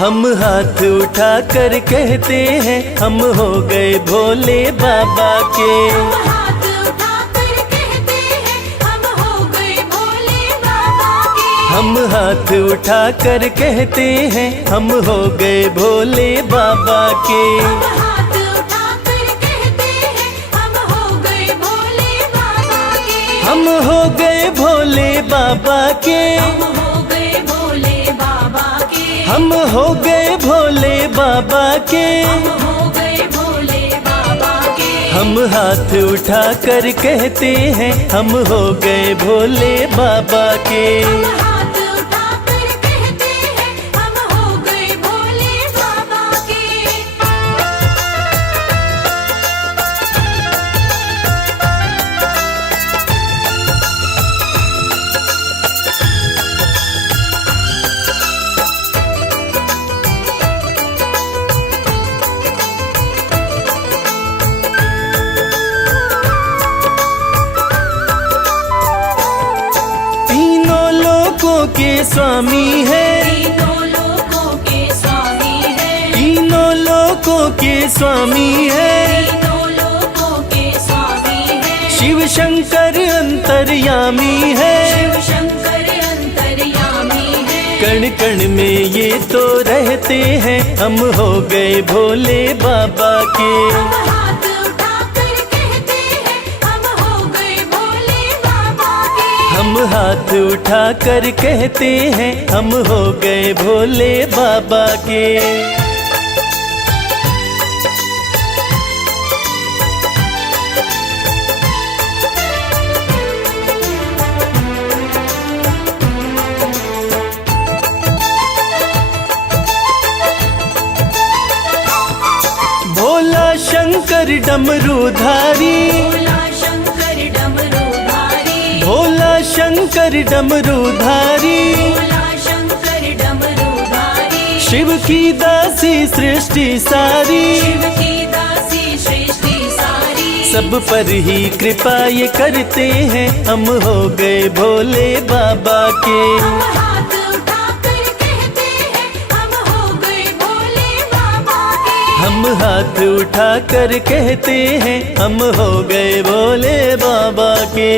हम हाथ उठा कर कहते हैं हम हो गए भोले बाबा के। हम हाथ उठा कर कहते हैं हम हो गए भोले बाबा के। हम हाथ उठा कर कहते हैं हम हो गए भोले बाबा के। हम हाथ उठा कर कहते हैं हम हो गए भोले बाबा के। हम हो गए भोले बाबा के। हम हो गए भोले बाबा के। हम हो गए भोले बाबा के। हम हो गए भोले बाबा के। हम हाथ उठा कर कहते हैं हम हो गए भोले बाबा के। हम हाथ उठा कर कहते हैं हम हो गए भोले बाबा के। तीनों लोकों के स्वामी है। तीनों लोकों के स्वामी है। तीनों लोकों के स्वामी है। तीनों लोकों के स्वामी है। शिव शंकर अंतर्यामी है। शिव शंकर अंतर्यामी है। कण कण में ये तो रहते हैं हम हो गए भोले बाबा के। हम हाथ उठा कर कहते हैं हम हो गए भोले बाबा के। हम हाथ उठा कर कहते हैं हम हो गए भोले बाबा के। भोला शंकर डमरूधारी। भोला शंकर डमरूधारी। भोला शंकर डमरूधारी। भोला शंकर डमरूधारी। शिव की दासी सृष्टि सारी। शिव की दासी सृष्टि सारी। सब पर ही कृपा ये करते हैं हम हो गए भोले बाबा के। हम हाथ उठा कर कहते हैं हम हो गए भोले बाबा के। हम हाथ उठा कर कहते हैं हम हो गए भोले बाबा के।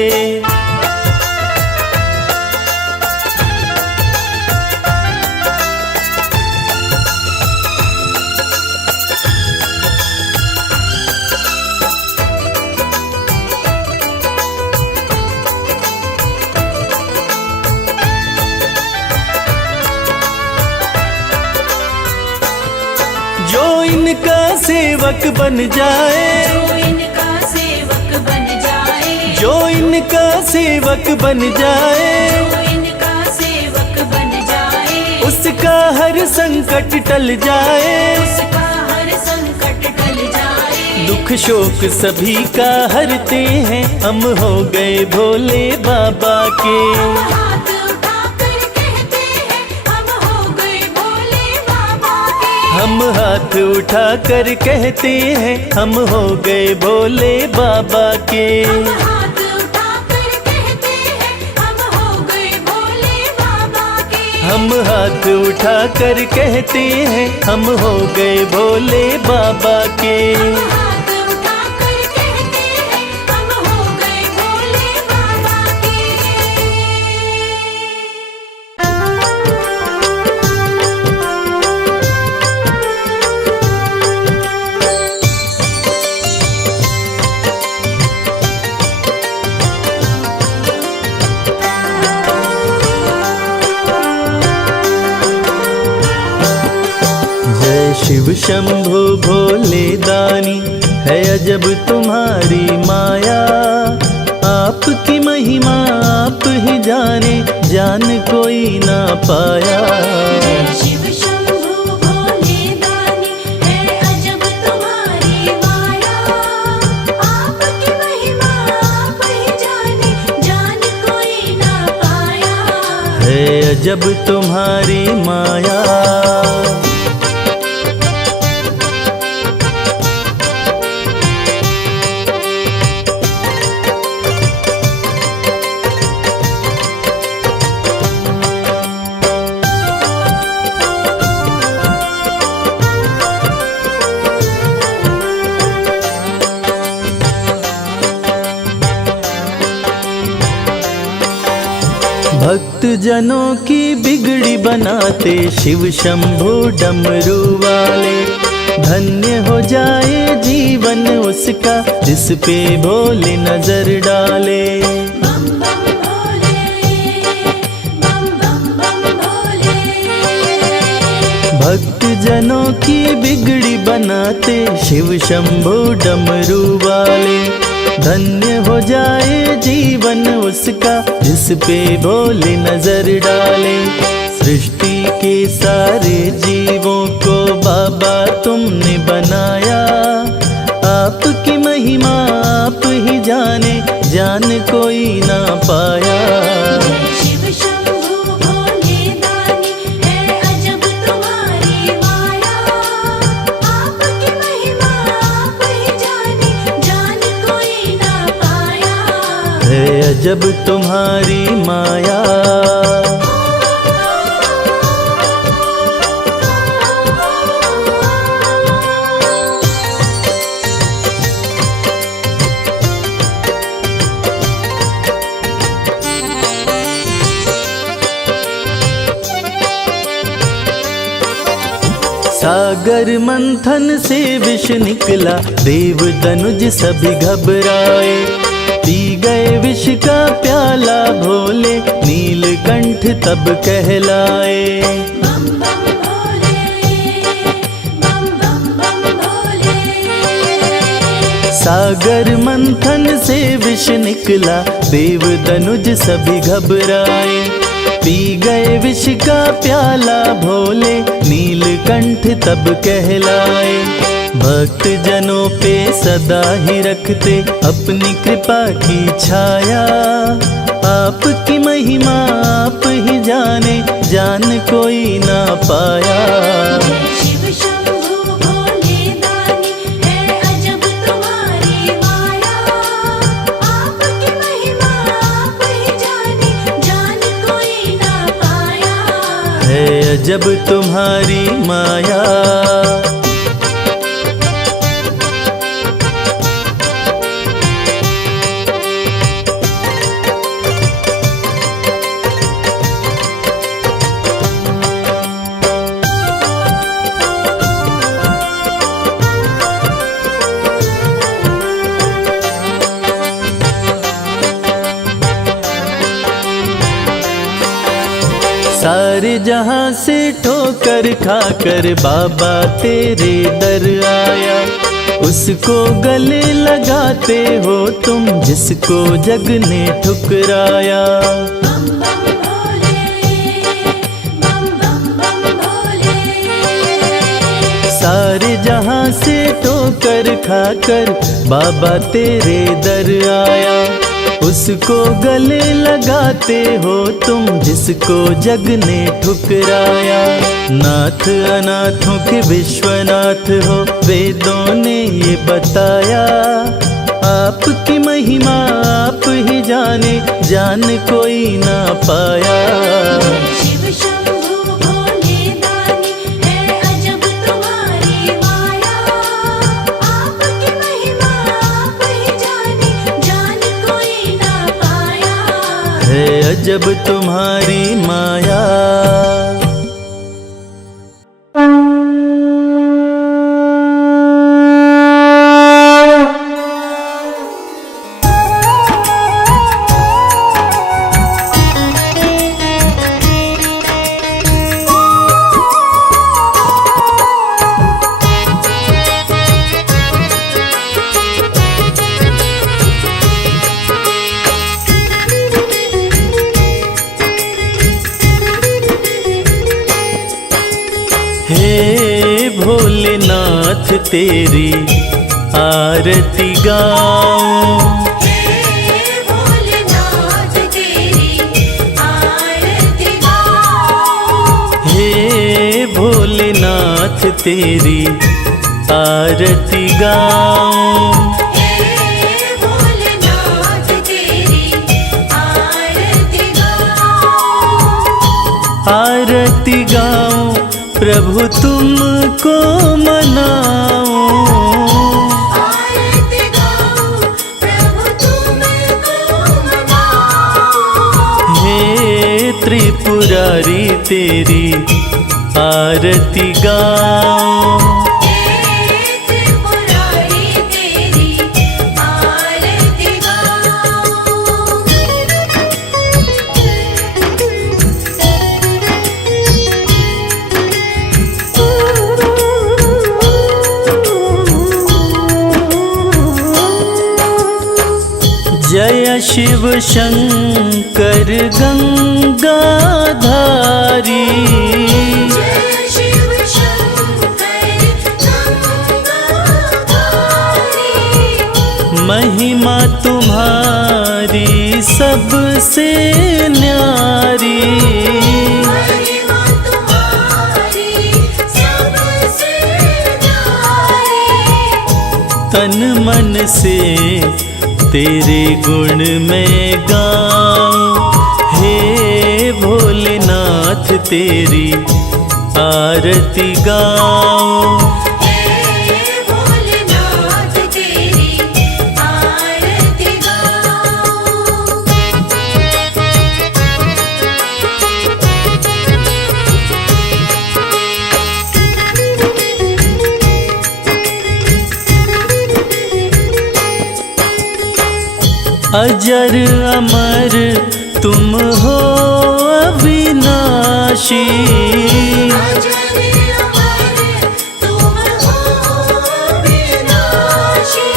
जो इनका सेवक बन जाए। जो इनका सेवक बन जाए। जो इनका सेवक बन जाए। जो इनका सेवक बन जाए। उसका हर संकट टल जाए। उसका हर संकट टल जाए। दुख शोक सभी का हरते हैं हम हो गए भोले बाबा के। हम हाथ उठा कर कहते हैं हम हो गए भोले बाबा के। हम हाथ उठा कर कहते हैं हम हो गए भोले बाबा के। हम हाथ उठा कर कहते हैं हम हो गए भोले बाबा के। हम हाथ उठा कर कहते हैं हम हो गए भोले बाबा के। हम हाथ उठा कर कहते हैं हम हो गए भोले बाबा के। जय शिव शंभु भोले दानी है अजब तुम्हारी माया। आपकी महिमा आप ही जाने जान कोई ना पाया। शिव शंभु भोले दानी है अजब तुम्हारी माया। आपकी महिमा आप ही जाने जान कोई ना पाया। है अजब तुम्हारी माया। भक्त जनों की बिगड़ी बनाते शिव शंभु डमरू वाले। धन्य हो जाए जीवन उसका जिस पे भोले नजर डाले। बम बम भोले, बम बम बम भोले। भक्त जनों की बिगड़ी बनाते शिव शंभु डमरू वाले। धन्य हो जाए जीवन उसका जिस पे भोले नजर डाले। सृष्टि के सारे जीवों को बाबा तुमने बनाया। आपकी महिमा आप ही जाने, जान कोई ना पाया। शिव शंभु भोले दानी है अजब तुम्हारी माया। आपकी महिमा आप ही जाने, जान कोई ना पाया। है अजब तुम्हारी माया। सागर मंथन से विष निकला, देव दनुज सभी घबराए। पी गए विष का प्याला भोले, नीलकंठ तब कहलाए। बम बम भोले, बम बम बम भोले। सागर मंथन से विष निकला, देव दनुज सभी घबराए। पी गए विष का प्याला भोले, नीलकंठ तब कहलाए। भक्त जनों पे सदा ही रखते अपनी कृपा की छाया। आपकी महिमा आप ही जाने, जान कोई ना पाया। शिव शंभु भोले दानी है अजब तुम्हारी माया। आपकी महिमा आप ही जाने, जान कोई ना पाया। है अजब तुम्हारी माया। सारे जहां से ठोकर खाकर बाबा तेरे दर आया। उसको गले लगाते हो तुम जिसको जग ने ठुकराया। बम बम भोले, बम बम बम भोले। सारे जहां से ठोकर खाकर बाबा तेरे दर आया। उसको गले लगाते हो तुम जिसको जग ने ठुकराया। नाथ अनाथों के विश्वनाथ हो, वेदों ने ये बताया। आपकी महिमा आप ही जाने, जान कोई ना पाया। शिव शंभु भोले दानी है अजब तुम्हारी माया। आपकी महिमा आप ही जाने, जान कोई ना पाया। है अजब तुम्हारी माया। हे भोलेनाथ तेरी आरती गाऊं। हे भोलेनाथ तेरी आरती गाऊं। हे भोलेनाथ तेरी आरती गाऊं। हे भोलेनाथ तेरी आरती गाऊं। आरती गाऊं प्रभु तुमको मनाऊं। आरती गाऊं प्रभु तुमको मनाऊं। हे त्रिपुरारी तेरी आरती गाऊं। हे त्रिपुरारी तेरी आरती जय शिव शंकर गंगाधारी, जय शिव शंकर गंगाधारी। महिमा तुम्हारी सबसे न्यारी। महिमा तुम्हारी सबसे न्यारी। तन मन से तेरे गुण में गाऊं। हे भोलेनाथ तेरी आरती गाऊं। हे भोलेनाथ तेरी आरती गाऊं। अजर अमर तुम हो अविनाशी। अजर अमर तुम हो विनाशी।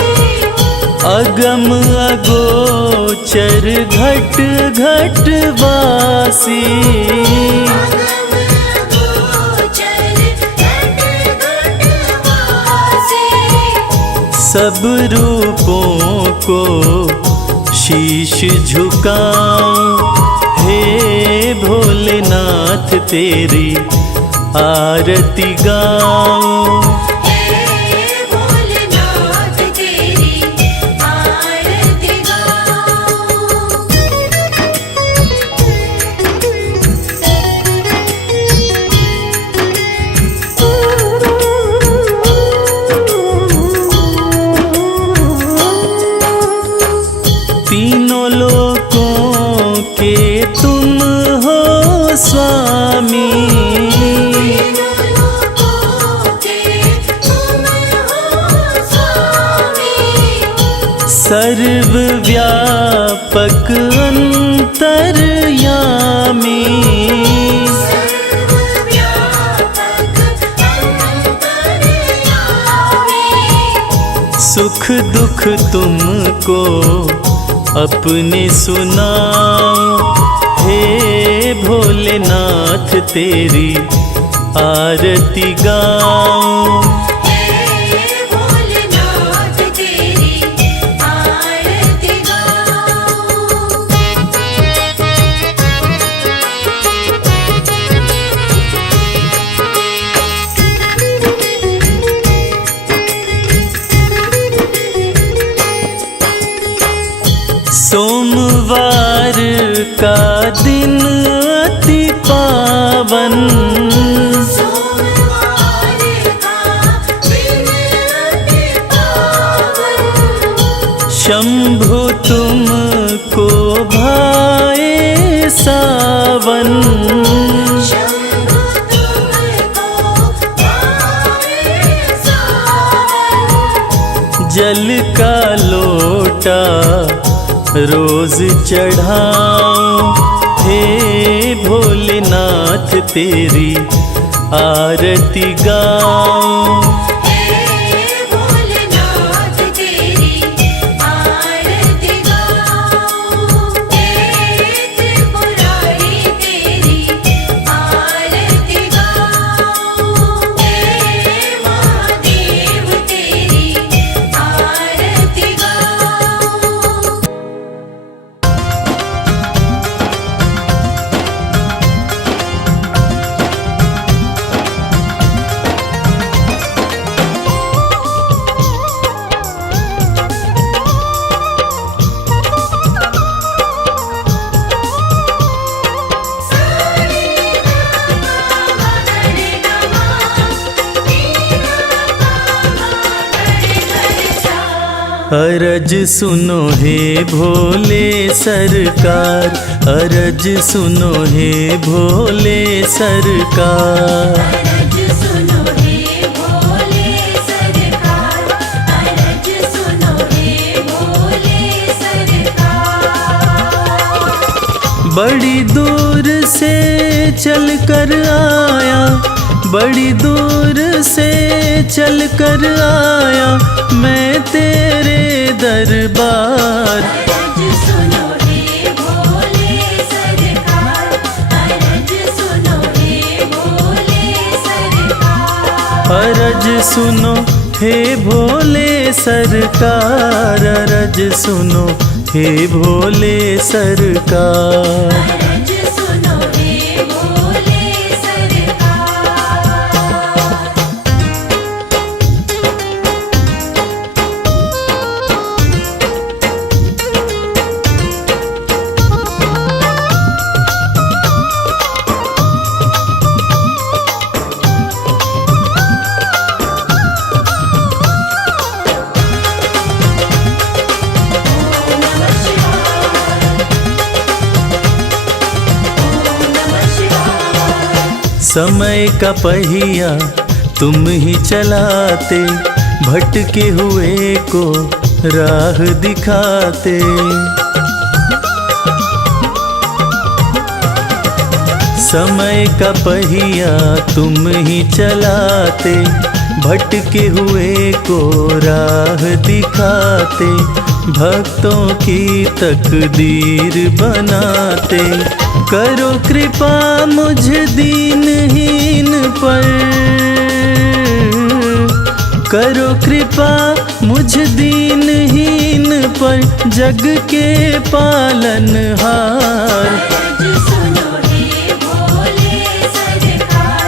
अगम अगोचर घट घट वासी। अगम गोचर घट घट वासी। सब रूपों को शीश झुकाऊं। हे भोलेनाथ तेरी आरती गाऊं। हे भोलेनाथ तेरी आरती गाऊं। तीनों लोकों के तुम हो स्वामी। तीनों लोकों के तुम हो स्वामी। सर्वव्यापक अंतर्यामी। सर्वव्यापक अंतर्यामी। सुख दुख तुमको अपने सुनाऊं। हे भोलेनाथ तेरी आरती गाऊं। हे भोलेनाथ तेरी आरती गाऊं। सोमवार का दिन अति पावन। सोमवार का दिन अति पावन। शंभु तुमको भाए सावन। शंभु तुमको भाए सावन। जल का लोटा रोज चढ़ाऊं। हे भोलेनाथ तेरी आरती गाऊं। हे भोलेनाथ तेरी आरती गाऊं। हे त्रिपुरारी तेरी आरती गाऊं। हे महादेव तेरी आरती गाऊं। अरज सुनो हे भोले सरकार, अरज सुनो हे भोले सरकार। अरज सुनो हे भोले सरकार, अरज सुनो हे भोले सरकार। बड़ी दूर से चल कर आया, बड़ी दूर से चल कर आया मैं तेरे दरबार। अरज सुनो हे भोले सरकार, अरज सुनो हे भोले सरकार। अरज सुनो हे भोले सरकार, अरज सुनो हे भोले सरकार। अरज सुनो हे भोले सरकार। समय का पहिया तुम ही चलाते, भटके हुए को राह दिखाते। समय का पहिया तुम ही चलाते, भटके हुए को राह दिखाते। भक्तों की तकदीर बनाते, करो कृपा मुझ दीनहीन पर, करो कृपा मुझ दीनहीन पर जग के पालनहार। अरज सुनो हे भोले सरकार,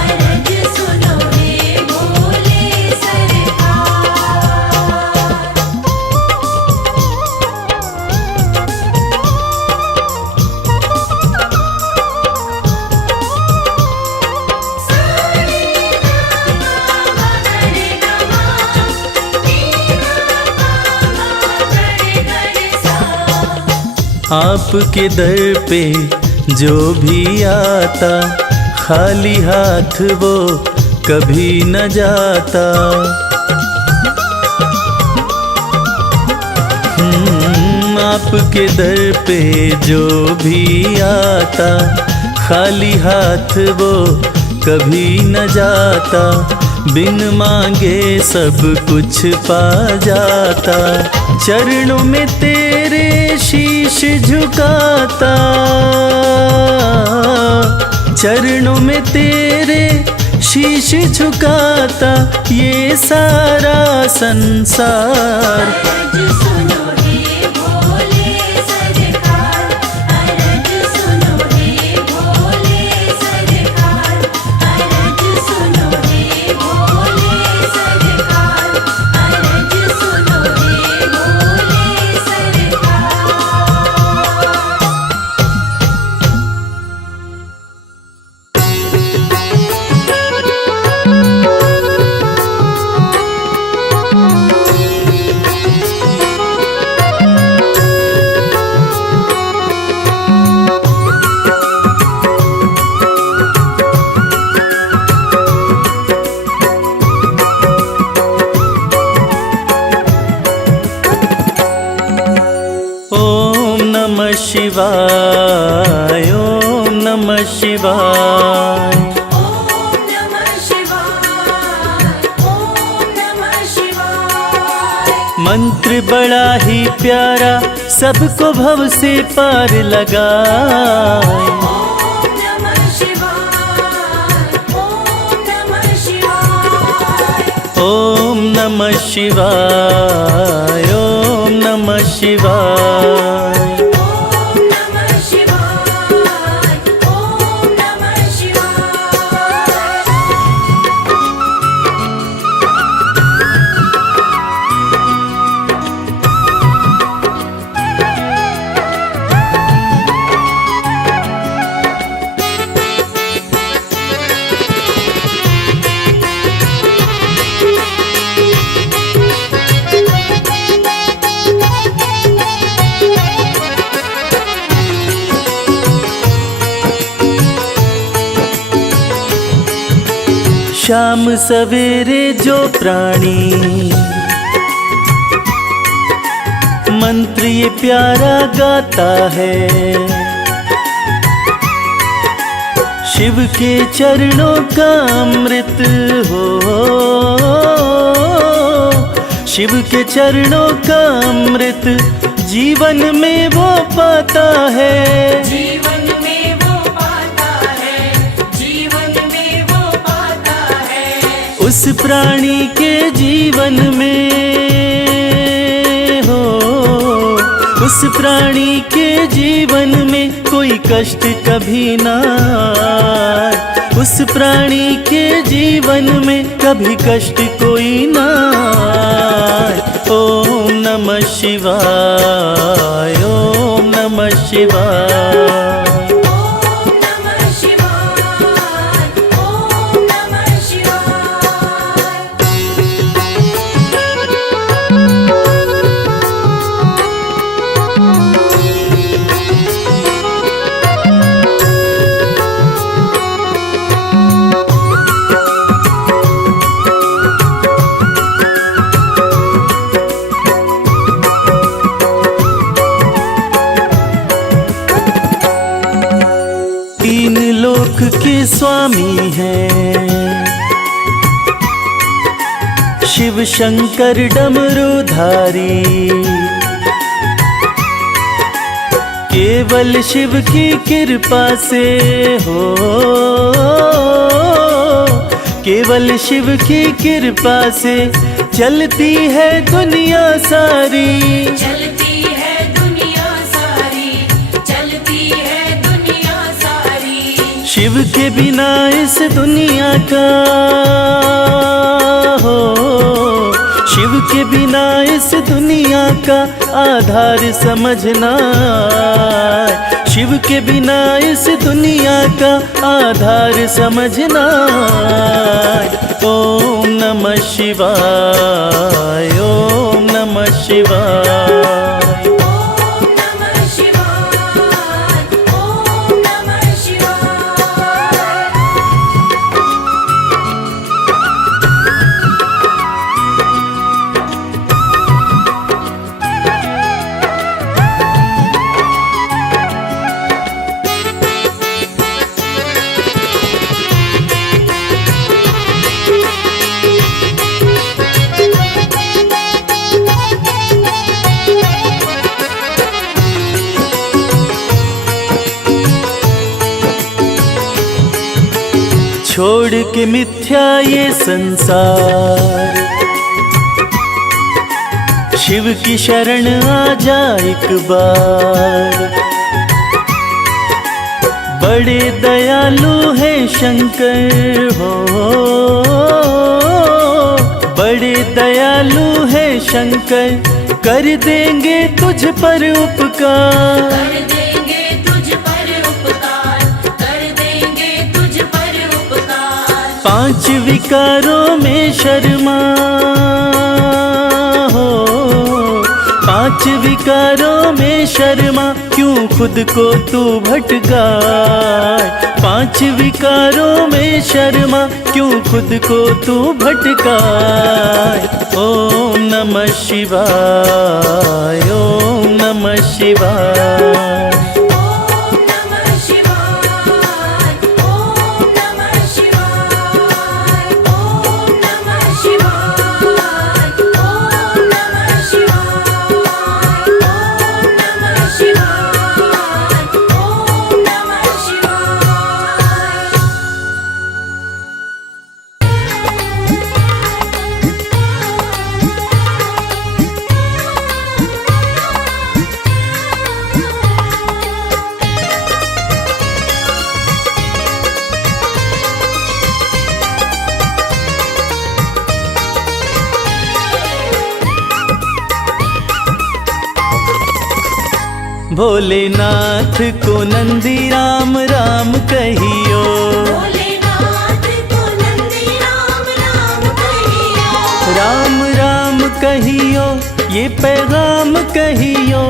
अरज सुनो हे भोले सरकार। आपके दर पे जो भी आता, खाली हाथ वो कभी न जाता। आपके दर पे जो भी आता, खाली हाथ वो कभी न जाता। बिन मांगे सब कुछ पा जाता, चरणों में तेरे शीश झुकाता, चरणों में तेरे शीश झुकाता ये सारा संसार। अरज सुनो हे भोले सरकार, अरज सुनो हे भोले सरकार, अरज सुनो हे भोले सरकार, अरज सुनो हे भोले शिवाय, ओम नमः शिवाय। ओम नमः शिवाय, ओम नमः शिवाय। मंत्र बड़ा ही प्यारा सबको भव से पार लगाए। ओम नमः शिवाय, ओम नमः शिवाय। ओम नमः शिवाय, ओम नमः शिवाय। शाम सवेरे जो प्राणी मंत्र ये प्यारा गाता है, शिव के चरणों का अमृत हो, शिव के चरणों का अमृत जीवन में वो पाता है, जीवन में वो पाता है, जीवन में वो पाता है। उस प्राणी के जीवन में हो, उस प्राणी के जीवन में कोई कष्ट कभी ना आए, उस प्राणी के जीवन में कभी कष्ट कोई ना आए। ओम नमः शिवाय, ओम नमः शिवाय। ओम नमः शिवाय, ओम नमः शिवाय। तीन लोक के स्वामी हैं, शिव शंकर डमरूधारी, केवल शिव की कृपा से हो, केवल शिव की कृपा से चलती है दुनिया सारी, चलती है दुनिया सारी, चलती है दुनिया सारी। शिव के बिना इस दुनिया का हो, शिव के बिना इस दुनिया का आधार समझना, शिव के बिना इस दुनिया का आधार समझना। ओम नमः शिवाय, ओम नमः शिवाय। ओम नमः शिवाय, ओम नमः शिवाय। छोड़ के मिथ्या ये संसार, शिव की शरण आ जा एक बार। बड़े दयालु है शंकर हो, बड़े दयालु है शंकर, कर देंगे तुझ पर उपकार, कर देंगे तुझ पर उपकार, कर देंगे तुझ पर उपकार। पांच विकारों में शर्मा हो, पांच विकारों में शर्मा, क्यों खुद को तू भटकाए। पांच विकारों में शर्मा, क्यों खुद को तू भटकाए। ओम नमः शिवाय, ओम नमः शिवाय। ओम नमः शिवाय, ओम नमः शिवाय। ओम नमः शिवाय, ओम नमः शिवाय। ओम नमः शिवाय, ओम नमः शिवाय। भोलेनाथ को नंदी राम राम कहियो, भोलेनाथ को नंदी राम राम कहियो। राम राम कहियो, ये पैगाम कहियो,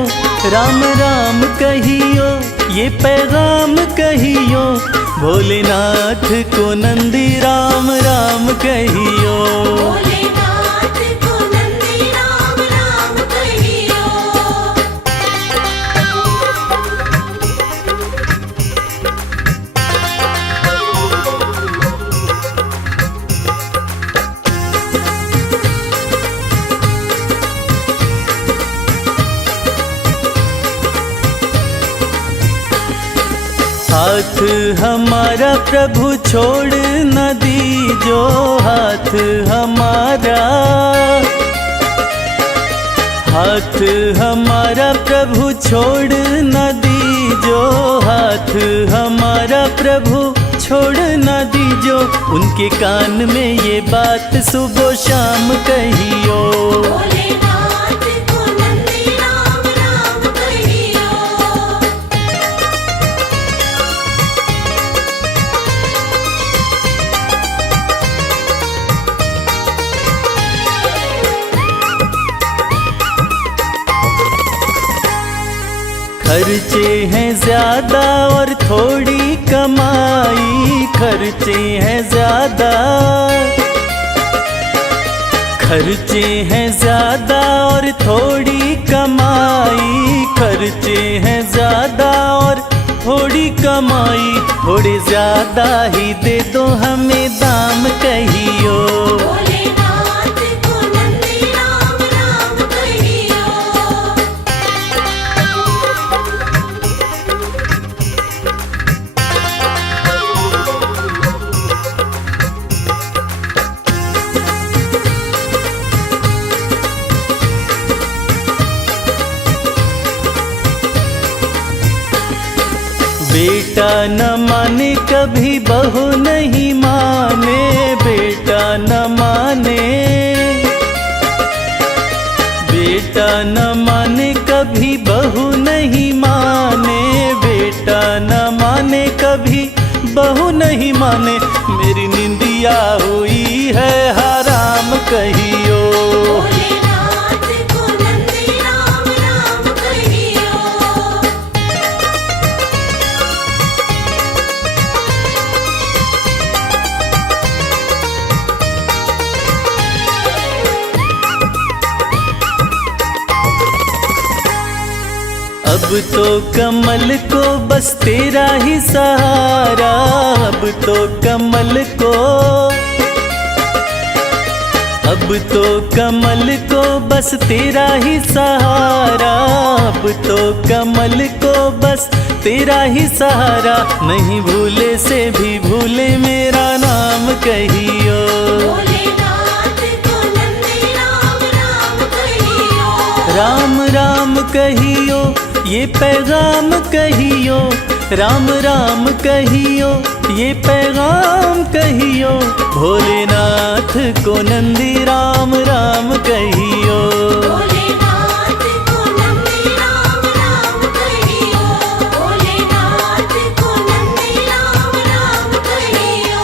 राम राम कहियो, ये पैगाम कहियो। भोलेनाथ को नंदी राम राम कहियो। भोलेनाथ को नंदी राम राम कहियो। हाथ हमारा प्रभु छोड़ न दीजो, हाथ हमारा, हाथ हमारा प्रभु छोड़ न दीजो, हाथ हमारा प्रभु छोड़ न दीजो। उनके कान में ये बात सुबह शाम कहियो। भोलेनाथ को नंदी राम राम कहियो। खर्चे हैं ज्यादा और थोड़ी कमाई, खर्चे हैं ज्यादा, खर्चे हैं ज्यादा और थोड़ी कमाई, खर्चे हैं ज्यादा और थोड़ी कमाई। थोड़े ज्यादा ही दे दो हमें दाम कहियो। भोलेनाथ को नंदी राम राम कहियो। बेटा न माने कभी बहू नहीं माने, बेटा न माने, बेटा न माने कभी बहू नहीं माने, बेटा न माने कभी बहू नहीं माने। मेरी निंदिया हुई है हराम कहियो। भोलेनाथ को नंदी राम राम कहियो। अब तो कमल को बस तेरा ही सहारा, अब तो कमल को, अब तो कमल को बस तेरा ही सहारा, अब तो कमल को बस तेरा ही सहारा। नहीं भूले से भी भूले मेरा नाम कहियो। भोलेनाथ को नंदी राम राम कहियो। राम राम कहियो, ये पैगाम कहियो, राम राम कहियो, ये पैगाम कहियो। भोलेनाथ को नंदी राम राम कहियो। भोलेनाथ को नंदी राम राम कहियो। भोलेनाथ को नंदी राम राम कहियो।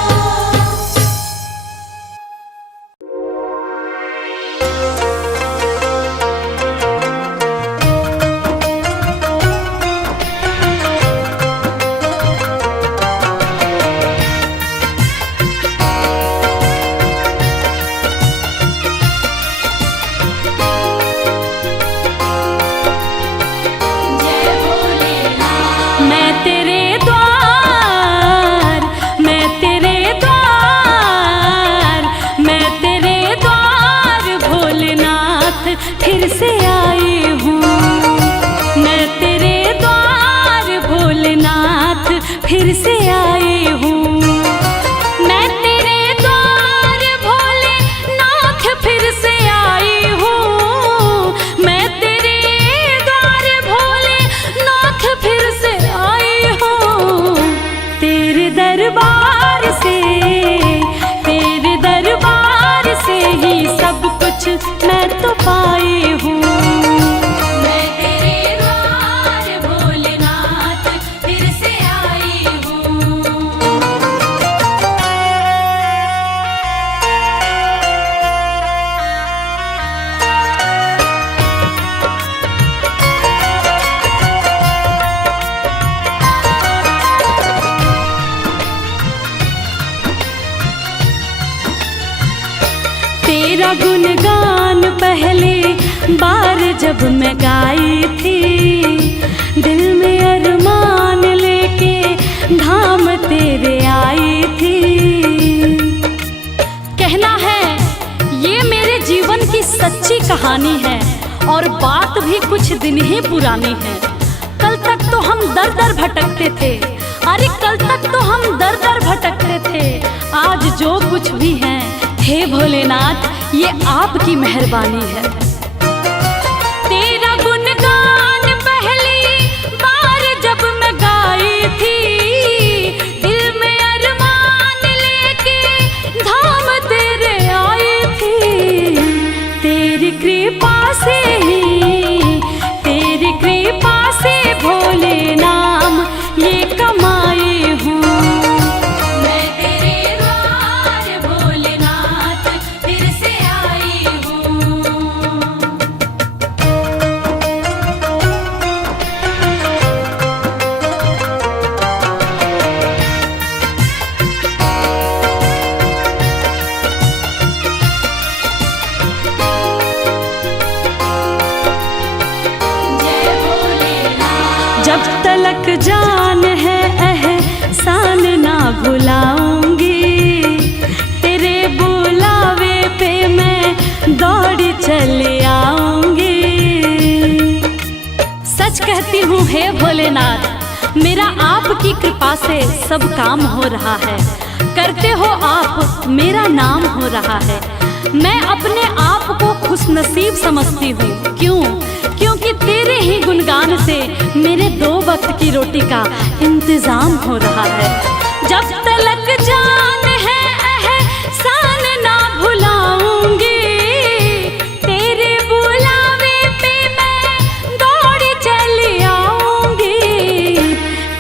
गुणगान पहले बार जब मैं गाई थी, दिल में अरमान लेके धाम तेरे आई थी। कहना है ये मेरे जीवन की सच्ची कहानी है और बात भी कुछ दिन ही पुरानी है। कल तक तो हम दर दर भटकते थे, अरे कल तक तो हम दर दर भटकते थे। आज जो कुछ भी है हे भोलेनाथ ये आपकी मेहरबानी है। तेरा गुणगान पहली बार जब मैं गाई थी, दिल में अरमान लेके धाम तेरे आई थी। तेरी कृपा से ही, तेरी कृपा से भोले नाम ये कमाई हूँ। मैं तेरे द्वार भोलेनाथ फिर से आई हूँ। जय भोलेनाथ। जब तलक जान है एहसान ना भुलाऊंगी, तेरे बुलावे पे मैं दौड़ी चली आऊंगी। सच कहती हूँ हे भोलेनाथ, मेरा आपकी कृपा से सब काम हो रहा है। करते हो आप, मेरा नाम हो रहा है। मैं अपने आप को खुशनसीब समझती हूँ। क्यों? क्योंकि तेरे ही गुणगान से मेरे 2 वक्त की रोटी का इंतजाम हो रहा है। जब तलक जान है एहसान ना भुलाऊंगी, तेरे बुलावे पे मैं दौड़ी चली आऊंगी।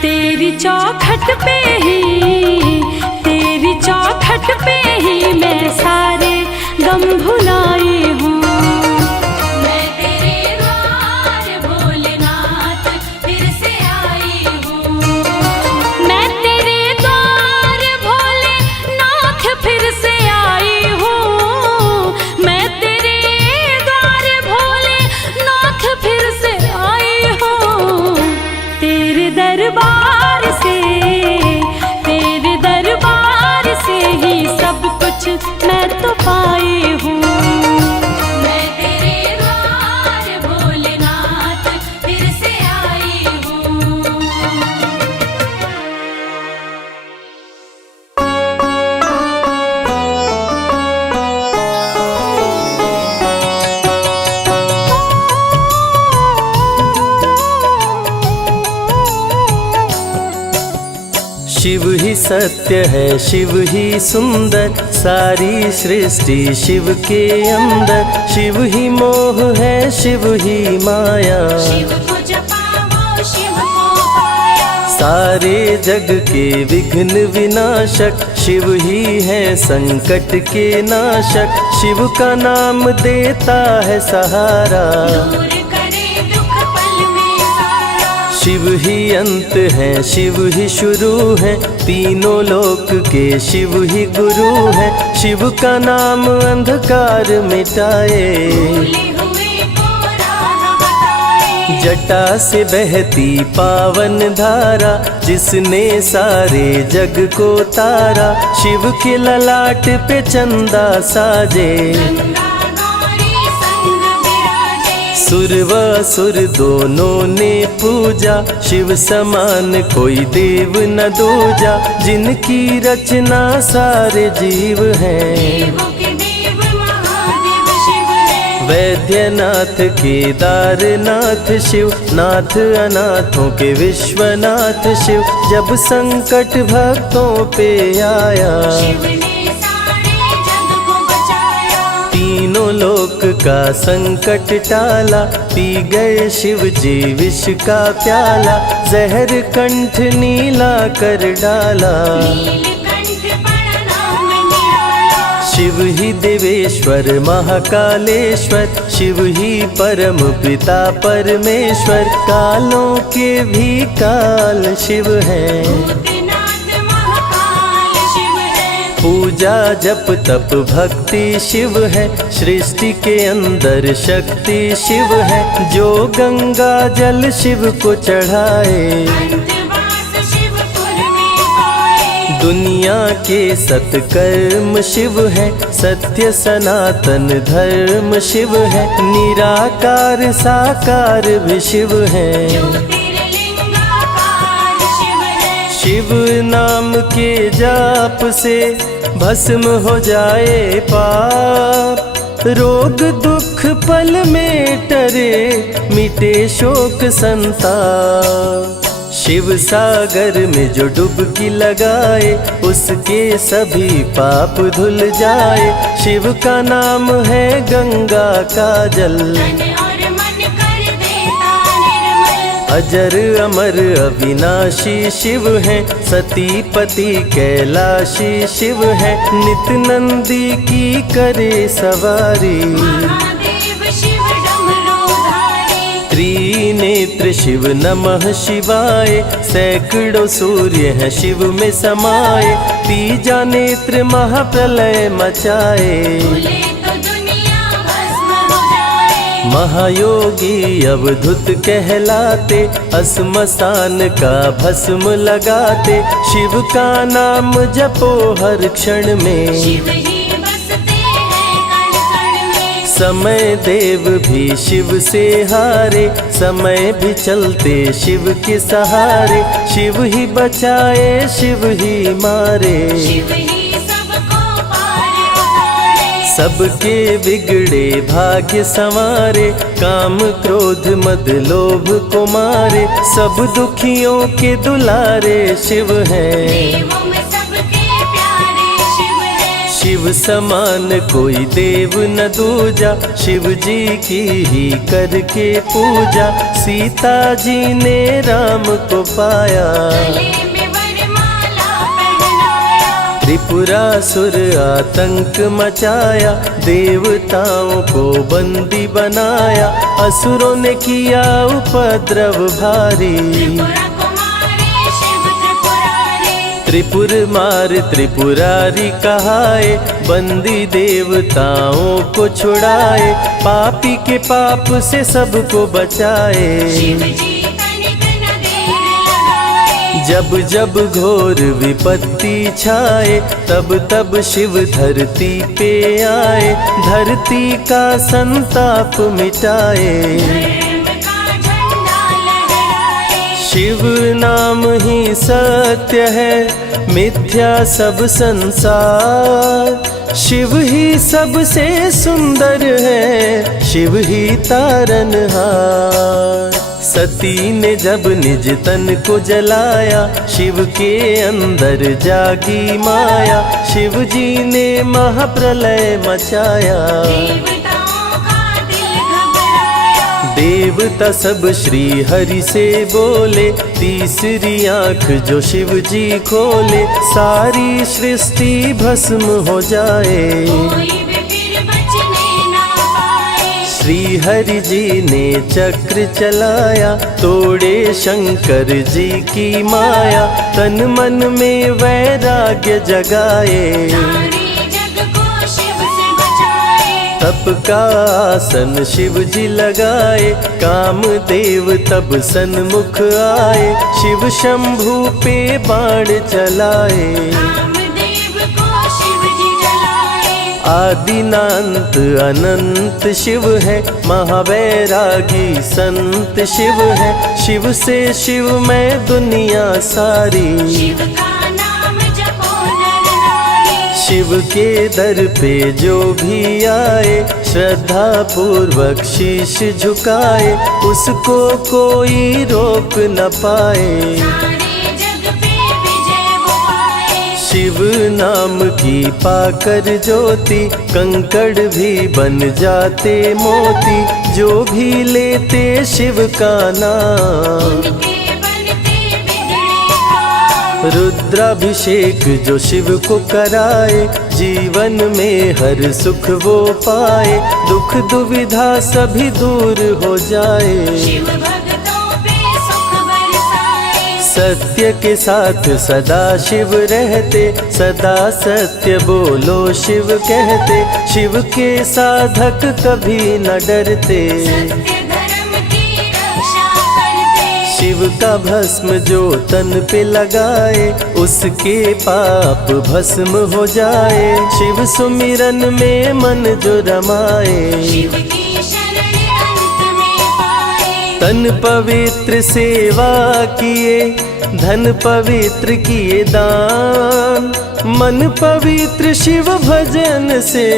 तेरी चौखट पे ही, तेरी चौखट पे ही मैं सारे गम भुलाई हूँ। मैं तेरे द्वार भोलेनाथ फिर से आई हूँ। मैं तेरे द्वार भोलेनाथ फिर से आई हूँ। मैं तेरे द्वार भोलेनाथ फिर से आई हूँ। तेरे दरबार से, तेरे दरबार से ही सब कुछ मैं तो पाई हूँ। मैं तेरे द्वार भोलेनाथ फिर से आई हूँ। शिव ही सत्य है, शिव ही सुंदर, सारी सृष्टि शिव के अंदर। शिव ही मोह है, शिव ही माया, शिव को जपाओ शिव को पाया। सारे जग के विघ्न विनाशक। शिव ही है संकट के नाशक, शिव का नाम देता है सहारा। दूर करे दुख पल में सारा। शिव ही अंत है, शिव ही शुरू है, तीनों लोक के शिव ही गुरु है। शिव का नाम अंधकार मिटाए, भूले हुए को राह बताए। जटा से बहती पावन धारा, जिसने सारे जग को तारा। शिव के ललाट पे चंदा साजे, गंगा गौरी संग विराजे। सुर व असुर दोनों ने पूजा, शिव समान कोई देव न दूजा। जिनकी रचना सारे जीव हैं, देवों के देव महादेव शिव है। वैद्यनाथ केदारनाथ शिव, नाथ अनाथों के विश्वनाथ शिव। जब संकट भक्तों पे आया, शिव ने सारे जग को बचाया। तीनों लोक का संकट टाला। पी गए शिव जी विष का प्याला, जहर कंठ नीला कर डाला। नीलकंठ बड़ा नाम निराला। शिव ही देवेश्वर महाकालेश्वर, शिव ही परम पिता परमेश्वर। कालों के भी काल शिव हैं, भूतनाथ महाकाल शिव है। पूजा जप तप भक्ति शिव है, सृष्टि के अंदर शक्ति शिव है। जो गंगा जल शिव को चढ़ाए, अंतवास शिवपुर में पाए। दुनिया के सत्कर्म शिव है, सत्य सनातन धर्म शिव है। निराकार साकार भी शिव है। ज्योतिर्लिंगाकार शिव है। शिव नाम के जाप से भस्म हो जाए पाप, रोग दुख पल में टरे, मिटे शोक संताप। शिव सागर में जो डुबकी लगाए, उसके सभी पाप धुल जाए। शिव का नाम है गंगा का जल, तन और मन कर देता निर्मल। अजर अमर अविनाशी शिव है, सती पति कैलाशी शिव है। नित नंदी की करे सवारी, महादेव शिव डमरूधारी। त्रिनेत्र शिव नमः शिवाय। सैकड़ों सूर्य हैं शिव में समाये, तीजा नेत्र महाप्रलय मचाए। बोले तो दुनिया भस्म हो जाए। महायोगी अवधूत कहलाते, अस्मशान का भस्म लगाते। शिव का नाम जपो हर क्षण में, शिव ही बसते हैं कण कण में। समय देव भी शिव से हारे, समय भी चलते शिव के सहारे। शिव ही बचाए शिव ही मारे, शिव ही सबको पार उतारे। सबके बिगड़े भाग्य संवारे। काम क्रोध मद लोभ को मारे, सब दुखियों के दुलारे शिव हैं। देवों में सबके प्यारे शिव है। शिव समान कोई देव न दूजा, शिव जी की ही करके पूजा। सीता जी ने राम को पाया, गले में वरमाला पहनाया। त्रिपुरासुर आतंक मचाया, देवताओं को बंदी बनाया। असुरों ने किया उपद्रव भारी, त्रिपुरा कुमारी शिव त्रिपुरारी। त्रिपुर मार त्रिपुरारी कहाए, बंदी देवताओं को छुड़ाए। पापी के पाप से सबको बचाए, शिव जी तनिक न देर लगाए। जब जब घोर विपत्ति छाए, तब तब शिव धरती पे आए। धरती का संताप मिटाए, धर्म का झंडा लहराए। शिव नाम ही सत्य है, मिथ्या सब संसार। शिव ही सबसे सुंदर है, शिव ही तारनहार। सती ने जब निज तन को जलाया, शिव के अंदर जागी माया। शिव जी ने महाप्रलय मचाया, देवताओं का दिल घबराया। देवता सब श्री हरि से बोले, तीसरी आंख जो शिव जी खोले। सारी सृष्टि भस्म हो जाए, कोई भी फिर बचने ना पाए। श्री हरि जी ने चक्र चलाया, तोड़े शंकर जी की माया। तन मन में वैराग्य जगाए, सारे जग को शिव से बचाए। तप का आसन शिव जी लगाए। कामदेव तब सन्मुख आए, शिव शंभू पे बाण चलाए। कामदेव को शिव जी जलाए। आदिनांत अनंत शिव है, महावैरागी संत शिव है। शिव से शिव में दुनिया सारी, शिव का नाम जपो नर नारी। शिव के दर पे जो भी आए, श्रद्धा पूर्वक शीश झुकाए। उसको कोई रोक न पाए, सारे जग पे विजय वो पाए। शिव नाम की पाकर ज्योति, कंकड़ भी बन जाते मोती। जो भी लेते शिव का नाम, उनके बनते बिगड़े काम। रुद्राभिषेक जो शिव को कराए, जीवन में हर सुख वो पाए। दुख दुविधा सभी दूर हो जाए, शिव भक्तों पे सुख बरसाए। सत्य के साथ सदा शिव रहते, सदा सत्य बोलो शिव कहते, शिव के साधक कभी न डरते। सत्य धर्म की रक्षा करते, शिव का भस्म जो तन पे लगाए, उसके पाप भस्म हो जाए। शिव सुमिरन में मन जो रमाए, शिव की शरण अंत में पाए। तन पवित्र सेवा किए, धन पवित्र किए दान, मन पवित्र शिव भजन से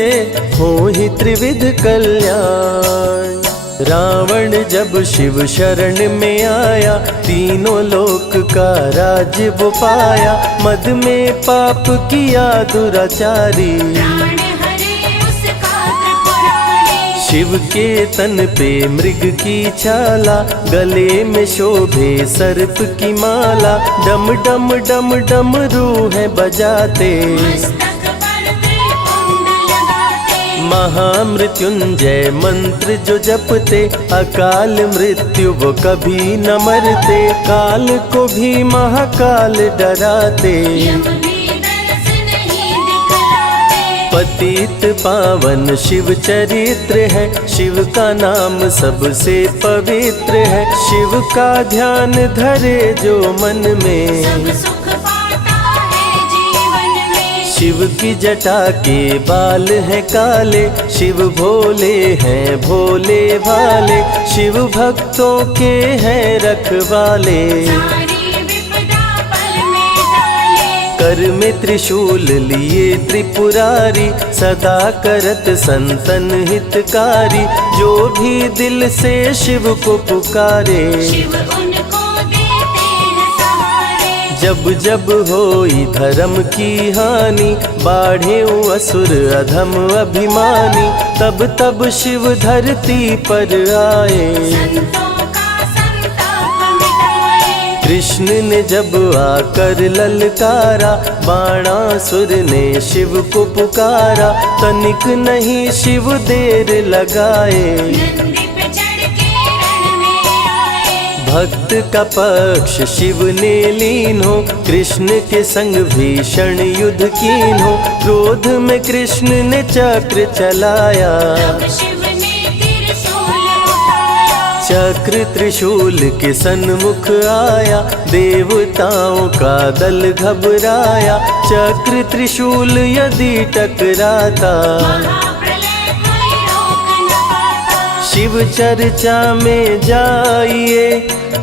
हो ही त्रिविध कल्याण। रावण जब शिव शरण में आया, तीनों लोक का राज्य वो पाया। मद में पाप किया दुराचारी, प्राण हरे उसका त्रिपुरारी। शिव के तन पे मृग की छाला, गले में शोभे सर्प की माला। डम डम डम डम रूह बजाते, मस्तक पर त्रिपुंड लगाते। महामृत्युंजय मंत्र जो जपते, अकाल मृत्यु वो कभी न मरते। काल को भी महाकाल डराते, यम भी दर्श नहीं दिखलाते। पतित पावन शिव चरित्र है, शिव का नाम सबसे पवित्र है। शिव का ध्यान धरे जो मन में, सब सुख पाता है जीवन में। शिव की जटा के बाल हैं काले, शिव भोले हैं भोले भाले। शिव भक्तों के हैं रखवाले, सारी विपदा पल में टाले। कर में त्रिशूल लिए त्रिपुरारी, सदा करत संतन हितकारी। जो भी दिल से शिव को पुकारे, शिव उनको देते हैं सहारे। जब जब होई धर्म की हानि, बाढ़े असुर अधम अभिमानी। तब तब शिव धरती पर आए, संतों का संताप मिटाए। कृष्ण ने जब आकर ललकारा, बाणासुर ने शिव को पुकारा। तनिक नहीं शिव देर लगाए, नंदी पे चढ़ के रण में आए। भक्त का पक्ष शिव ने लीन हो, कृष्ण के संग भीषण युद्ध कीन हो। क्रोध में कृष्ण ने चक्र चलाया, तब शिव ने त्रिशूल उठाया। चक्र त्रिशूल के सन्मुख आया, देवताओं का दल घबराया। चक्र त्रिशूल यदि टकराता, महाप्रलय कोई रोक न पाता। शिव चर्चा में जाइए,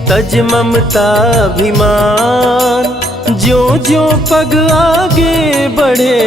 तज ममता अभिमान। ज्यों ज्यों पग आगे बढ़े,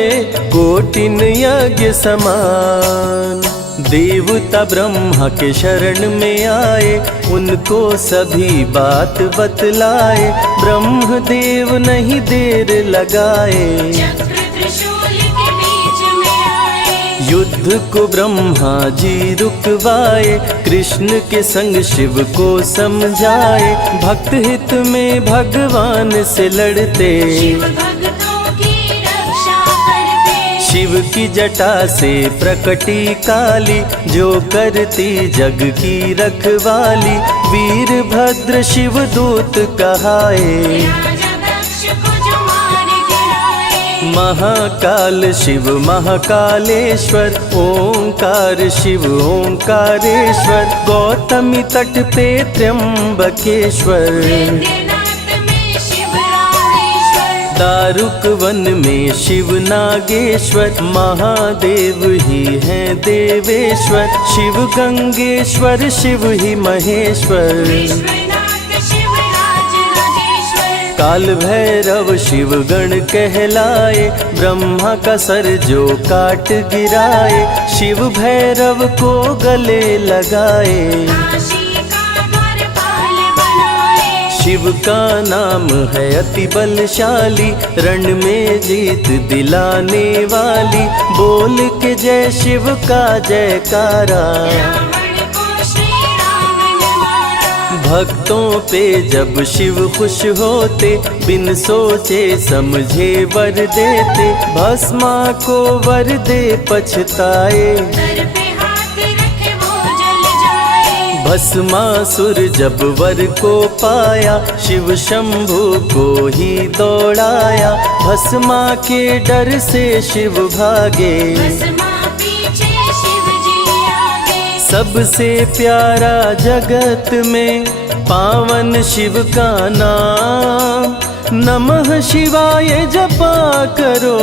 कोटिन यज्ञ समान। देवता ब्रह्मा के शरण में आए, उनको सभी बात बतलाए। ब्रह्मदेव नहीं देर लगाए, चक्र त्रिशूल के बीच में आए। युद्ध को ब्रह्मा जी रुकवाए। कृष्ण के संग शिव को समझाए, भक्त हित में भगवान से लड़ते। शिव भक्तों की रक्षा करते। शिव की जटा से प्रकटी काली, जो करती जग की रखवाली। वीरभद्र शिव दूत कहाए, राजा दक्ष को जो मार गिराए। महाकाल शिव महाकालेश्वर। ओंकार शिव ओंकारेश्वर, गौतमी तट पे त्र्यंबकेश्वर। वैद्यनाथ में शिव रामेश्वर। दारुक वन में शिव नागेश्वर। महादेव ही हैं देवेश्वर। शिव गंगेश्वर शिव ही महेश्वर। विश्वनाथ शिव राजेश्वर। काल भैरव शिव गण कहलाए, ब्रह्मा का सर जो काट गिराए। शिव भैरव को गले लगाए, काशी का द्वारपाल बनाए। शिव का नाम है अति बलशाली, रण में जीत दिलाने वाली। बोल के जय शिव का जयकारा, रावण को श्री राम ने मारा। भक्तों पे जब शिव खुश होते, बिन सोचे समझे वर देते। भस्मा को वर दे पछताए, सर पे हाथ रखे वो जल जाए। भस्मासुर जब वर को पाया, शिव शंभु को ही दौड़ाया। भस्मा के डर से शिव भागे, भस्मा पीछे शिव जी आगे। सबसे प्यारा जगत में पावन शिव का नाम। नमः शिवाय जपा करो,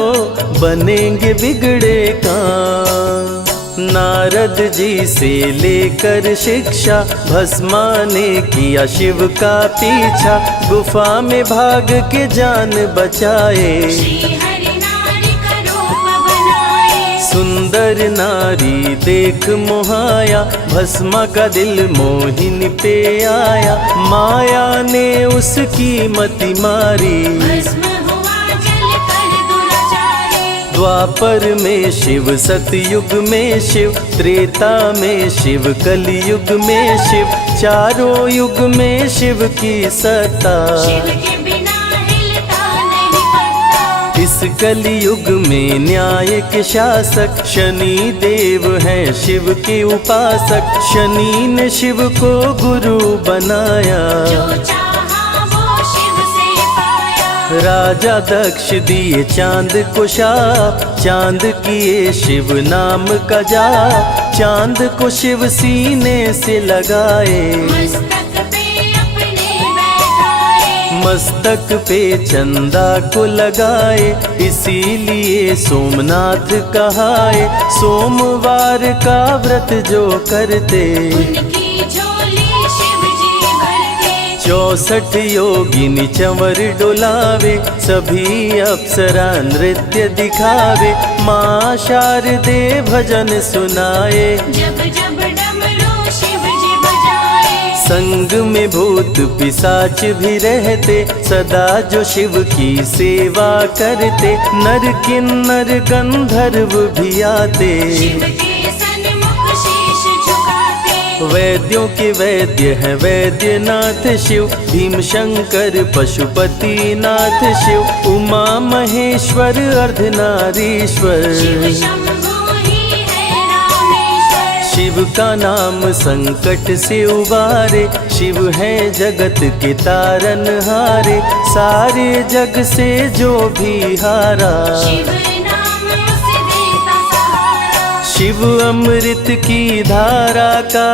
बनेंगे बिगड़े काम। नारद जी से लेकर शिक्षा, भस्मा ने किया शिव का पीछा। गुफा में भाग के जान बचाए, श्री हरि नारी का रूप बनाए। सुंदर नारी देख मोहाया, भस्मा का दिल मोहिनी पे आया। माया ने उसकी मति मारी, भस्म हुआ जल कर दुराचारी। द्वापर में शिव, सतयुग में शिव, त्रेता में शिव, कलयुग में शिव। चारों युग में शिव की सत्ता, शिव के बिना हिलता नहीं पत्ता। इस कलयुग में न्याय के शासक, शनि देव हैं शिव के उपासक। शनि ने शिव को गुरु बनाया, जो चाहा वो शिव से पाया। राजा दक्ष दिए चांद को शाप, चांद किए शिव नाम का जाप। चांद को शिव सीने से लगाए, मस्तक पे अपने बैठाए। मस्तक पे चंदा को लगाए। इसीलिए सोमनाथ कहाए, सोमवार का व्रत जो करते, उनकी झोली शिव जी भरते। 64 योगिनी चंवर डोलावे, सभी अप्सरा नृत्य दिखावे। माँ शारदे भजन सुनाए, जब जब डमरू शिव जी बजाए। संग में भूत पिशाच भी रहते, सदा जो शिव की सेवा करते। नर किन्नर गंधर्व भी आते, शिव के सन्मुख शीश झुकाते। वैद्यों के वैद्य हैं वैद्यनाथ शिव। भीम शंकर पशुपति नाथ शिव। उमा महेश्वर अर्धनारीश्वर, शिव शंभु ही है रामेश्वर। शिव का नाम संकट से उबारे, शिव है जगत के तारनहारे। सारे जग से जो भी हारा, शिव नाम उसे देता सहारा। शिव अमृत की धारा का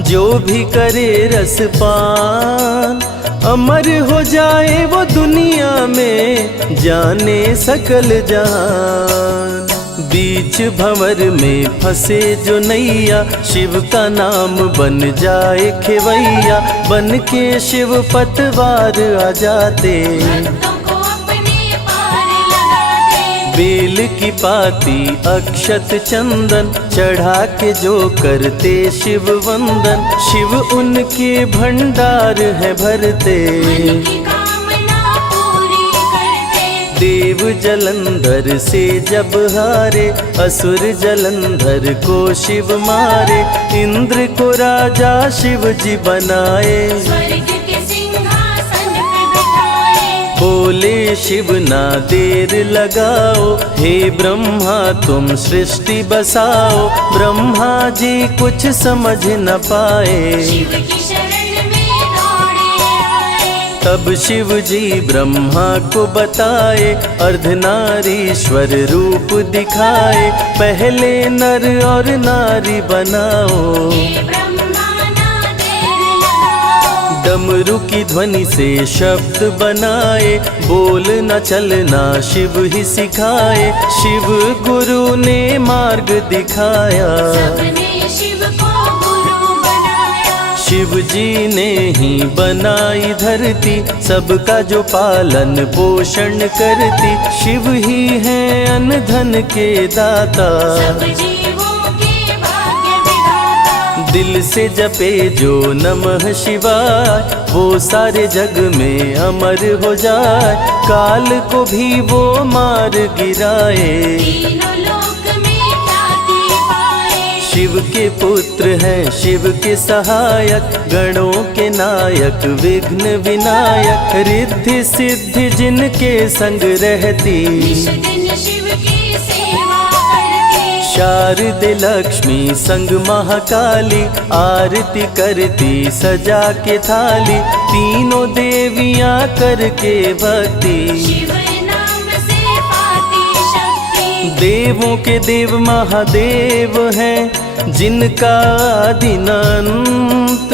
जो भी करे रसपान। अमर हो जाए वो दुनिया में, जाने सकल जहान। बीच भंवर में फंसे जो नैया, शिव का नाम बन जाए खेवैया। बन के शिव पतवार आ जाते, भक्तों को अपने पार लगाते। बेल की पाती अक्षत चंदन, चढ़ा के जो करते शिव वंदन। शिव उनके भंडार है भरते, मन की कामना पूरी करते। देव जलंधर से जब हारे, असुर जलंधर को शिव मारे। इंद्र को राजा शिव जी बनाए, स्वर्ग के सिंहासन पे बिठाए। बोले शिव ना देर लगाओ, हे ब्रह्मा तुम सृष्टि बसाओ। ब्रह्मा जी कुछ समझ न पाए, शिव की शरण में दौड़े आए। तब शिव जी ब्रह्मा को बताए, अर्धनारीश्वर रूप दिखाए। पहले नर और नारी बनाओ, हे ब्रह्मा ना देर लगाओ। डमरू की ध्वनि से शब्द बनाए, बोल न चलना शिव ही सिखाए। शिव गुरु ने मार्ग दिखाया, सबने शिव को गुरु बनाया। शिव जी ने ही बनाई धरती, सबका जो पालन पोषण करती। शिव ही है अन्न धन के दाता, सब जीवों के भाग्य विधाता। दिल से जपे जो नमः शिवाय, वो सारे जग में अमर हो जाए। काल को भी वो मार गिराए, तीनों लोक में ख्याति पाए। शिव के पुत्र हैं शिव के सहायक, गणों के नायक विघ्न विनायक। रिद्धि सिद्धि जिनके संग रहती, निश दिन शिव की सेवा करते। शारदे लक्ष्मी संग महाकाली, आरती करती सजा के थाली, तीनों देवियां करके भक्ति, शिव नाम से पाती शक्ति। देवों के देव महादेव हैं, जिनका आदि अनंत,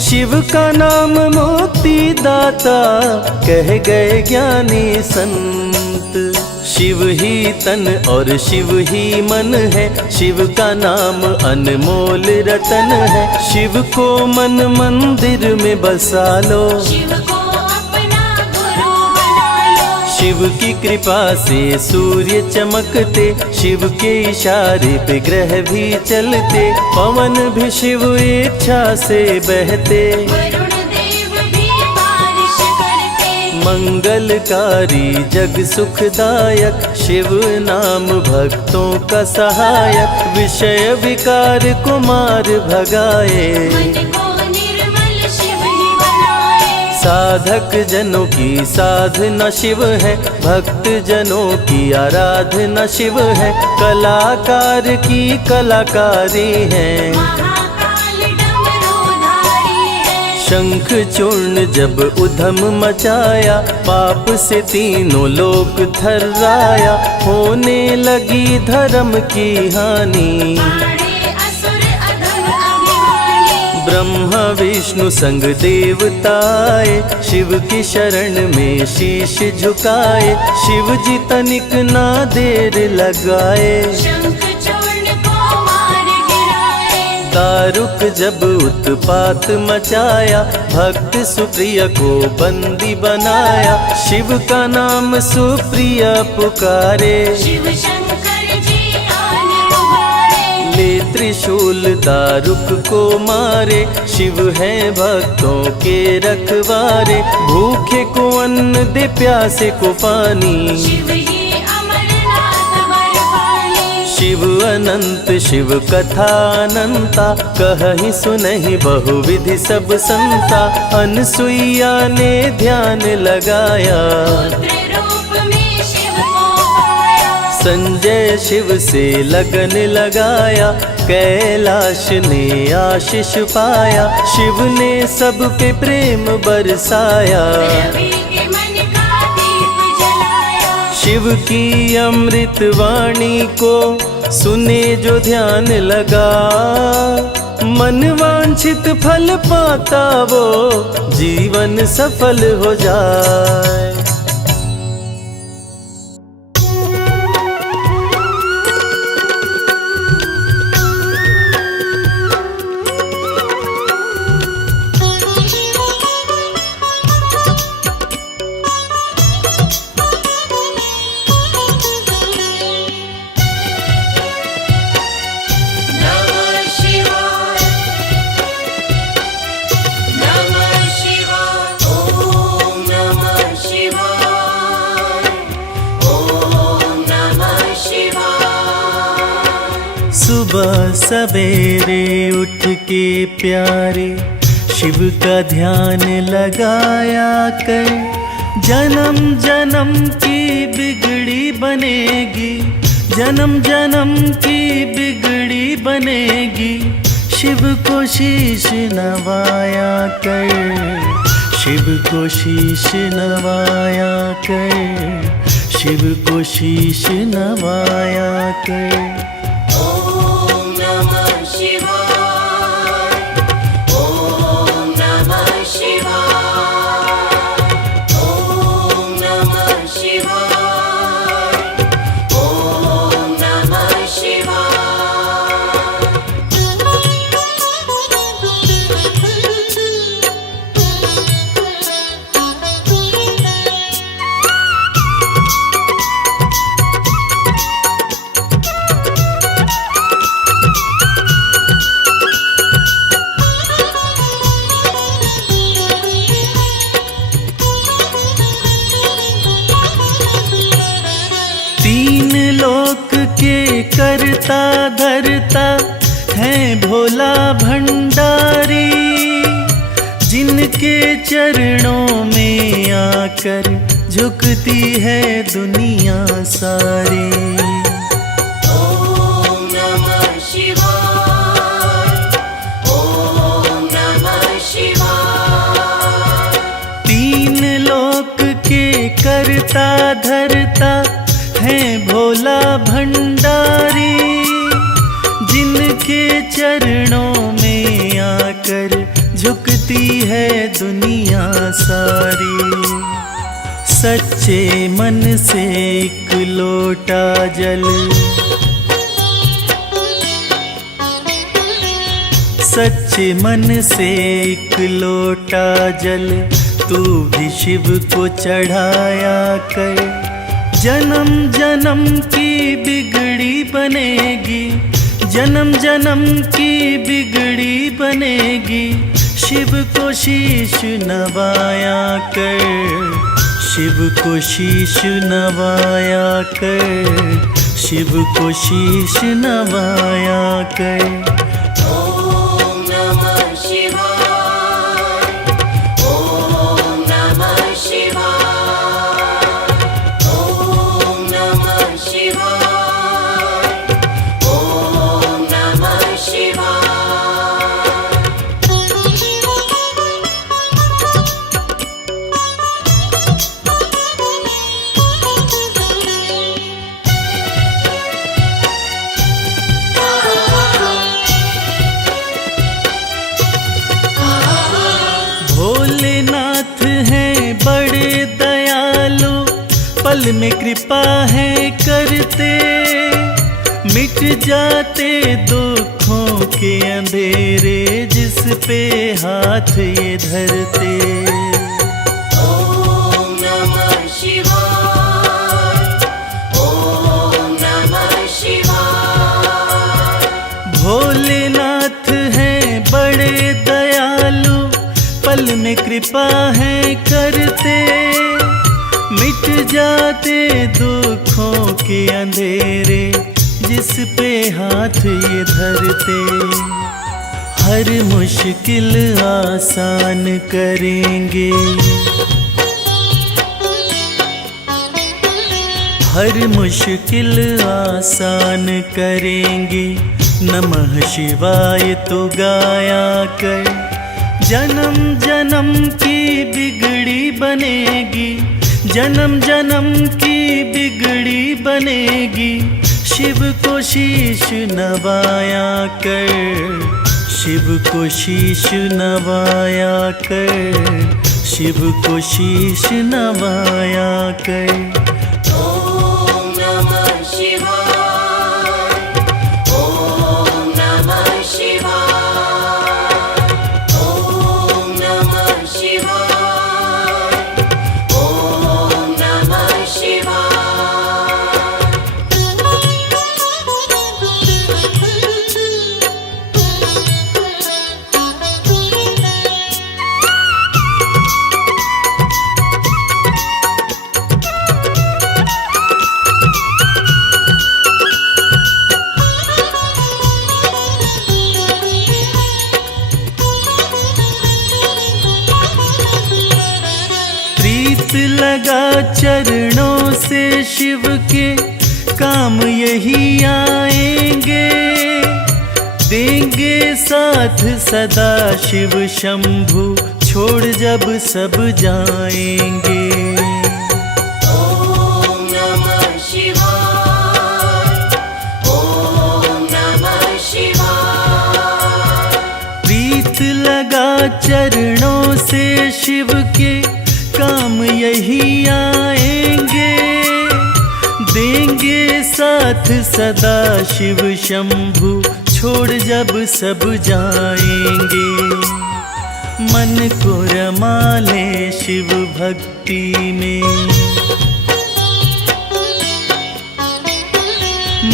शिव का नाम मुक्ति दाता, कह गए ज्ञानी संत। शिव ही तन और शिव ही मन है, शिव का नाम अनमोल रतन है। शिव को मन मंदिर में बसा लो, शिव को अपना गुरु बना लो। शिव की कृपा से सूर्य चमकते, शिव के इशारे पे ग्रह भी चलते, पवन भी शिव इच्छा से बहते, वरुण देव भी बारिश करते। मंगलकारी जग सुखदायक, शिव नाम भक्तों का सहायक, विषय विकार को मार भगाए, मन को निर्मल शिव ही बनाए। साधक जनों की साधना शिव है, भक्त जनों की आराधना शिव है, कलाकार की कलाकारी है, महाकाल डमरूधारी है। शंख चूर्ण जब उधम मचाया, पाप से तीनों लोक थर्राया, होने लगी धर्म की हानि, बाड़े असुर अधम अभिमानी। ब्रह्मा विष्णु संग देवताए, शिव की शरण में शीश झुकाए, शिव जी तनिक ना देर लगाए, शंख चूर्ण को मार गिराए। दारुक जब उत्पात मचाया, भक्त सुप्रिय को बंदी बनाया, शिव का नाम सुप्रिय पुकारे, शिव शंकर जी आन उबारे। ले त्रिशूल दारुक को मारे, शिव है भक्तों के रखवारे, भूखे को अन्न दे प्यासे को पानी, शिव ही अमरनाथ बरपाली। शिव अनंत शिव कथा अनंता, कहीं सुनहि बहुविधि सब संता, अनसुईया ने ध्यान लगाया, पुत्र रूप में शिव को पाया। संजय शिव से लगन लगाया, कैलाश ने आशीष पाया, शिव ने सब पे प्रेम बरसाया, रवि के मन का दीप जलाया। शिव की अमृत वाणी को सुने जो ध्यान लगा, मन वांछित फल पाता वो जीवन सफल हो जाए। नमः शिवाय, नमः शिवाय, ओम नमः शिवाय, ओम नमः शिवाय। सुबह सवेरे उठ के प्यारे शिव का ध्यान लगाया कर, जन्म जन्म की बिगड़ी बनेगी, जन्म जन्म की बिगड़ी बनेगी, शिव को शीश नवाया कर, शिव को शीश नवाया कर, शिव को शीश नवाया कर। ओम नमः शिवाय, ओम नमः शिवाय, ओम नमः शिवाय, ओम नमः शिवाय। तीन लोक के करता धरता है भोला भंडारी, जिनके चरणों में आकर झुकती है दुनिया सारी। ओम करता धरता है भोला भंडारी, जिनके चरणों में आकर झुकती है दुनिया सारी। सच्चे मन से एक लोटा जल, सच्चे मन से एक लोटा जल तू भी शिव को चढ़ाया कर। जन्म जन्म की बिगड़ी बनेगी, जन्म जन्म की बिगड़ी बनेगी। शिव को शीश नवाया कर, शिव को शीश नवाया कर, शिव को शीश नवाया कर। भोलेनाथ हैं बड़े दयालु, पल में कृपा है करते। मिट जाते दुखों के अंधेरे जिस पे हाथ ये धरते। ओम नमः शिवाय, ओम नमः शिवाय। भोलेनाथ हैं बड़े दयालु, पल में कृपा है करते। मिट जाते दुखों के अंधेरे जिस पे हाथ ये धरते। हर मुश्किल आसान करेंगे, हर मुश्किल आसान करेंगे। नमः शिवाय तो गाया कर। जन्म जन्म की बिगड़ी बनेगी, जन्म जन्म की बिगड़ी बनेगी। शिव को शीश नवाया कर, शिव को शीश नवाया कर, शिव को शीश नवाया कर। ओम नमः शिवाय, ओम नमः शिवाय, ओम नमः शिवाय, ओम नमः शिवाय। प्रीत लगा चरणों से शिव के, काम यही आएंगे। देंगे साथ सदा शिव शंभु, छोड़ जब सब जाएंगे। ओम नमः शिवाय, ओम नमः शिवाय। प्रीत लगा चरणों से शिव के, काम यही आएंगे। देंगे साथ सदा शिव शंभु, छोड़ जब सब जाएंगे। मन को रमा ले शिव भक्ति में,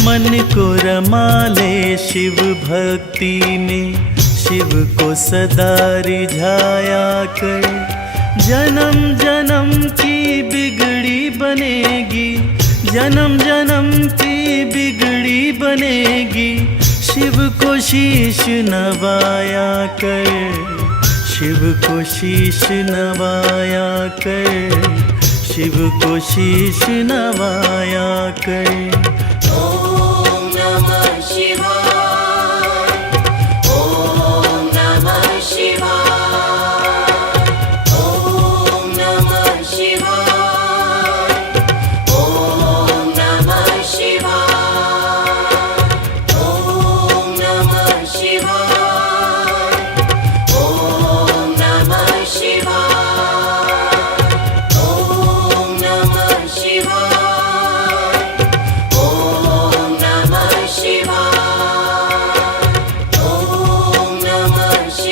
मन को रमा ले शिव भक्ति में। शिव को सदा रिझाया कर। जन्म जन्म की बिगड़ी बनेगी, जन्म जन्म की बिगड़ी बनेगी। शिव को शीश नवाया कर, शिव को शीश नवाया कर, शिव को शीश नवाया कर। ओम नमः शिवाय, ओम नमः शिवाय, ओम नमः शिवाय,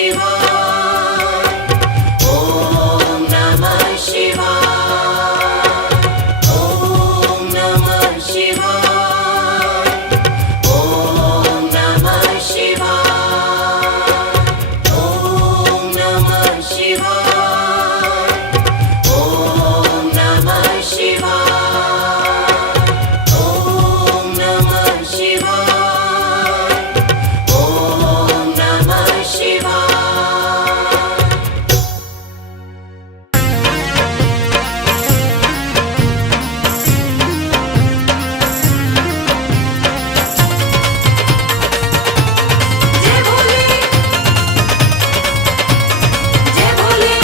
शिवाय ओम नमः शिवाय ओम नमः शिवाय ओम नमः शिवाय ओम नमः शिवाय ओम नमः शिवाय ओम नमः शिवाय ओम नमः शिवाय। जय भोले जय भोले।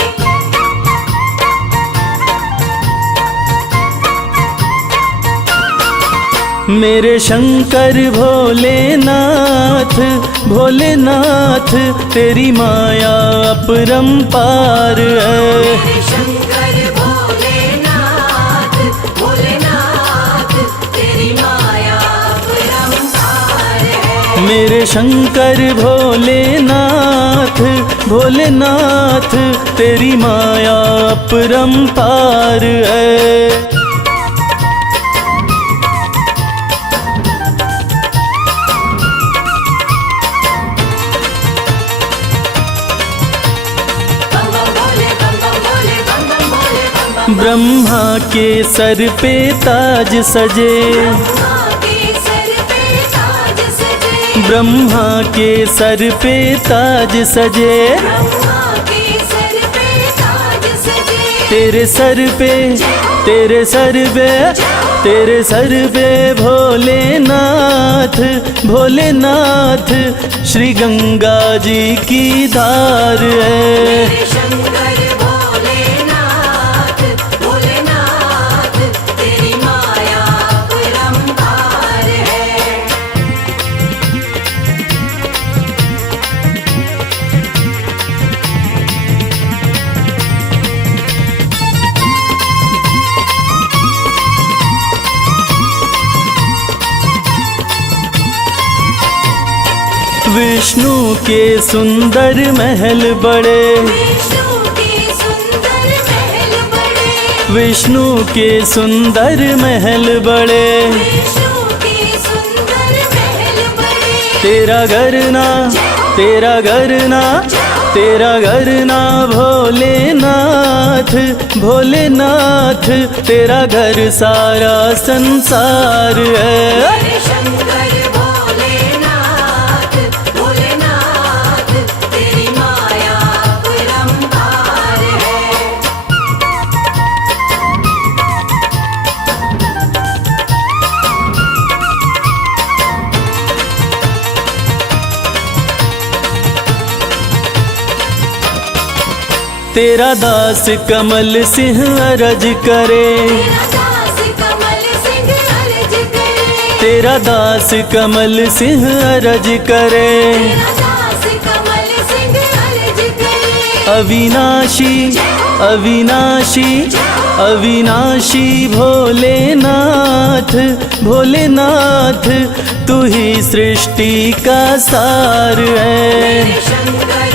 मेरे शंकर भोलेनाथ भोलेनाथ तेरी माया अपरंपार है। मेरे शंकर भोलेनाथ भोलेनाथ तेरी माया अपरंपार है। मेरे शंकर भोलेनाथ भोलेनाथ तेरी माया अपरंपार है। बम बम भोले बम बम भोले बम बम भोले बम बम। ब्रह्मा के सर पे ताज सजे ब्रह्मा के सर पे ताज सजे। ब्रह्मा के सर पे ताज सजे ब्रह्मा के सर पे ताज सजे। तेरे सर पे तेरे सर पे तेरे सर पे भोलेनाथ भोलेनाथ श्री गंगा जी की धार है। मेरे शंकर भोलेनाथ भोलेनाथ तेरी माया अपरंपार है। विष्णु के सुंदर महल बड़े विष्णु के सुंदर महल बड़े। विष्णु के सुंदर महल बड़े विष्णु के सुंदर महल बड़े। तेरा घर ना तेरा घर ना तेरा घर ना भोलेनाथ भोलेनाथ तेरा घर सारा संसार है। मेरे शंकर भोलेनाथ भोलेनाथ तेरी माया अपरंपार है। तेरा दास कमल सिंह अरज करे तेरा दास कमल सिंह अर्ज करे। तेरा दास कमल सिंह अरज करे तेरा दास कमल सिंह अर्ज करे। अविनाशी अविनाशी अविनाशी भोलेनाथ भोलेनाथ तू ही सृष्टि का सार है। मेरे शंकर